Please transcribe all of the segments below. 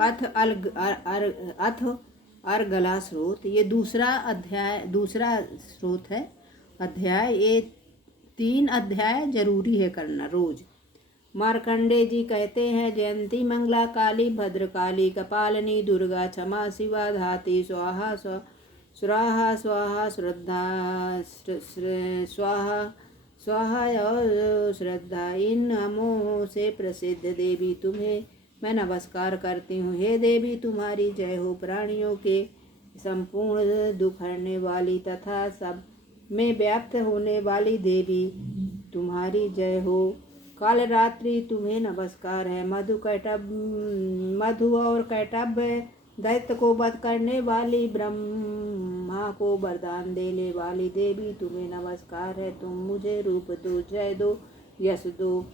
अथ अर्गला स्रोत, ये दूसरा स्रोत है अध्याय। ये 3 अध्याय जरूरी है करना रोज। मार्कंडे जी कहते हैं, जयंती मंगला काली भद्रकाली कपालिनी दुर्गा क्षमा शिवा धाती स्वाहा स्वाहा स्वाहा श्रद्धा स्वाहा स्वाहा और श्रद्धा, इन नामों से प्रसिद्ध देवी तुम्हें मैं नमस्कार करती हूँ। हे देवी तुम्हारी जय हो। प्राणियों के संपूर्ण दुख हरने वाली तथा सब में व्याप्त होने वाली देवी तुम्हारी जय हो। काल रात्रि तुम्हें नमस्कार है। मधु और कैटभ दैत्य को वध करने वाली, ब्रह्मा को वरदान देने वाली देवी तुम्हें नमस्कार है। तुम मुझे रूप दो, जय दो, यश दो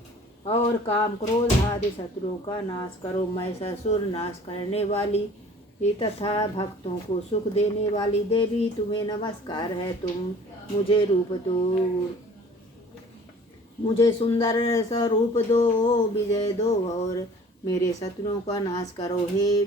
और काम क्रोध आदि शत्रुओं का नाश करो। मैं ससुर नाश करने वाली तथा भक्तों को सुख देने वाली देवी तुम्हें नमस्कार है। तुम मुझे रूप दो, मुझे सुंदर स्वरूप दो, विजय दो और मेरे शत्रुओं का नाश करो। हे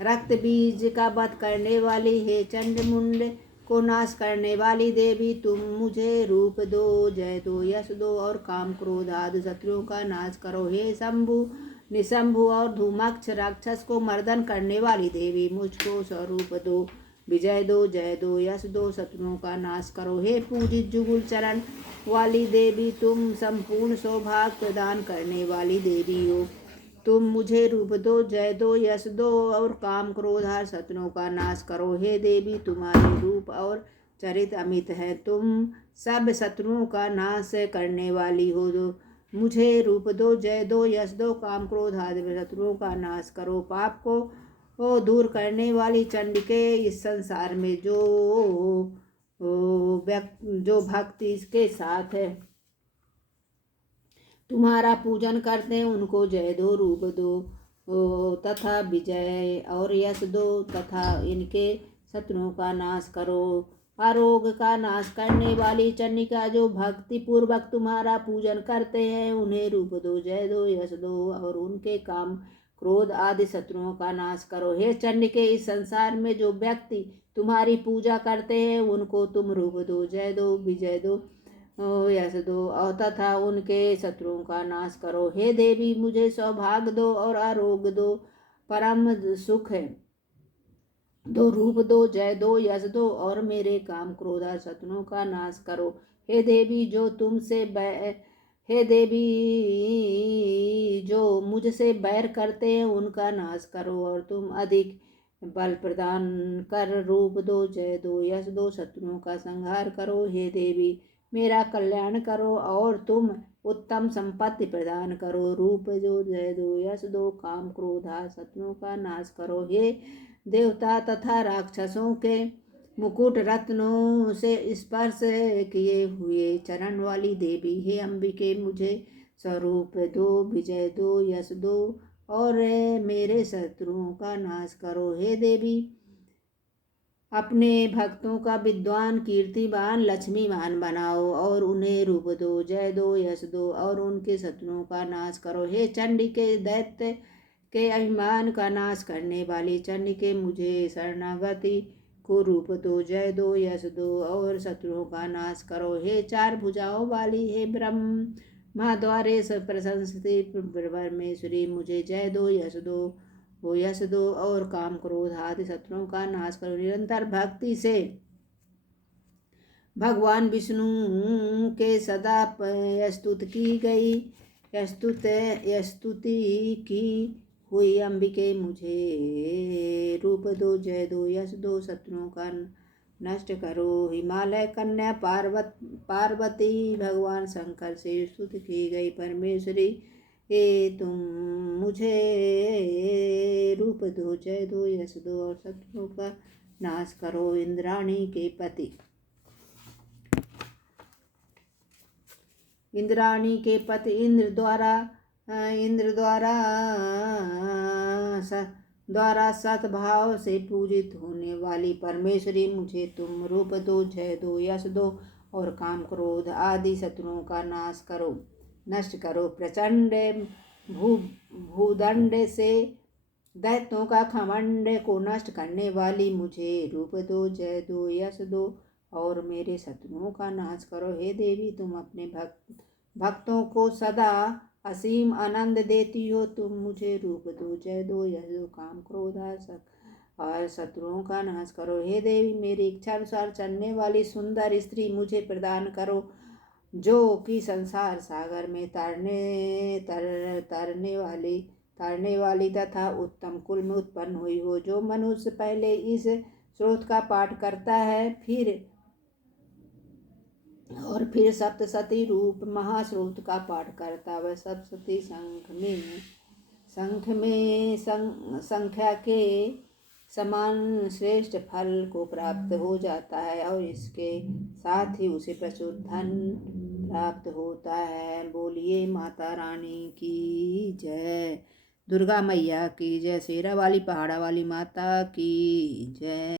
रक्त बीज का वध करने वाली, हे चंड मुंड को नाश करने वाली देवी तुम मुझे रूप दो, जय दो, यश दो और काम क्रोध आदि शत्रुओं का नाश करो। हे शंभु निशंभु और धूमाक्ष राक्षस को मर्दन करने वाली देवी मुझको स्वरूप दो, विजय दो, जय दो, यश दो, शत्रुओं का नाश करो। हे पूजित जुगुल चरण वाली देवी तुम संपूर्ण सौभाग्य प्रदान करने वाली देवी हो। तुम मुझे रूप दो, जय दो, यश दो और काम क्रोध आदि शत्रुओं का नाश करो। हे देवी तुम्हारे रूप और चरित अमित है। तुम सब शत्रुओं का नाश करने वाली हो। मुझे रूप दो, जय दो, यश दो, काम क्रोध आदि शत्रुओं का नाश करो। पाप को दूर करने वाली चंडिके, इस संसार में जो भक्ति के साथ है तुम्हारा पूजन करते हैं उनको जय दो, रूप दो तथा विजय और यश दो तथा इनके शत्रुओं का नाश करो। आरोग्य का नाश करने वाली चंडिका, जो भक्ति पूर्वक तुम्हारा पूजन करते हैं उन्हें रूप दो, जय दो, यश दो और उनके काम क्रोध आदि शत्रुओं का नाश करो। हे चंडिके, इस संसार में जो व्यक्ति तुम्हारी पूजा करते हैं उनको तुम रूप दो, जय दो, विजय दो, यश दो और तथा उनके शत्रुओं का नाश करो। हे देवी मुझे सौभाग्य दो और आरोग्य दो, परम सुख दो, रूप दो, जय दो, यश दो और मेरे काम क्रोध शत्रुओं का नाश करो। हे देवी जो मुझसे बैर करते हैं उनका नाश करो और तुम अधिक बल प्रदान कर रूप दो, जय दो, यश दो, शत्रुओं का संहार करो। हे देवी मेरा कल्याण करो और तुम उत्तम संपत्ति प्रदान करो। रूप दो, जय दो, यश दो, काम क्रोध शत्रुओं का नाश करो। हे देवता तथा राक्षसों के मुकुट रत्नों से स्पर्श किए हुए चरण वाली देवी, हे अंबिके मुझे स्वरूप दो, विजय दो, यश दो और मेरे शत्रुओं का नाश करो। हे देवी अपने भक्तों का विद्वान, कीर्तिवान, लक्ष्मीवान बनाओ और उन्हें रूप दो, जय दो, यश दो और उनके शत्रुओं का नाश करो। हे चंडिके दैत्य के अभिमान का नाश करने वाली चंडिके, मुझे शरणागति को रूप दो, जय दो, यश दो और शत्रुओं का नाश करो। हे 4 भुजाओं वाली, हे ब्रह्मा द्वारे प्रशंसित परमेश्वरी, मुझे जय दो, यश दो, वो यश दो और काम क्रोध आदि शत्रुओं का नाश करो। निरंतर भक्ति से भगवान विष्णु के सदा स्तुति की हुई अंबिके मुझे रूप दो, जय दो, यश दो, शत्रुओं का नष्ट करो। हिमालय कन्या पार्वती भगवान शंकर से स्तुति की गई परमेश्वरी, तुम मुझे रूप दो, जय दो, यश दो और शत्रुओं का नाश करो। इंद्राणी के पति इंद्र द्वारा सद्भाव से पूजित होने वाली परमेश्वरी, मुझे तुम रूप दो, जय दो, यश दो और काम क्रोध आदि शत्रुओं का नाश करो, नष्ट करो। प्रचंड भूदंड से दैत्यों का घमंड को नष्ट करने वाली मुझे रूप दो, जय दो, यश दो और मेरे शत्रुओं का नाश करो। हे देवी, तुम अपने भक्तों को सदा असीम आनंद देती हो। तुम मुझे रूप दो, जय दो, यश दो, काम क्रोध और शत्रुओं का नाश करो। हे देवी, मेरी इच्छा अनुसार चलने वाली सुंदर स्त्री मुझे प्रदान करो, जो कि संसार सागर में तरने वाली तथा उत्तम कुल में उत्पन्न हुई हो। जो मनुष्य पहले इस स्रोत का पाठ करता है फिर सप्तशती रूप महास्रोत का पाठ करता, वह सप्तशती संख्या के समान श्रेष्ठ फल को प्राप्त हो जाता है और इसके साथ ही उसे प्रचुर धन प्राप्त होता है। बोलिए माता रानी की जय, दुर्गा मैया की जय, शेरा वाली पहाड़ा वाली माता की जय।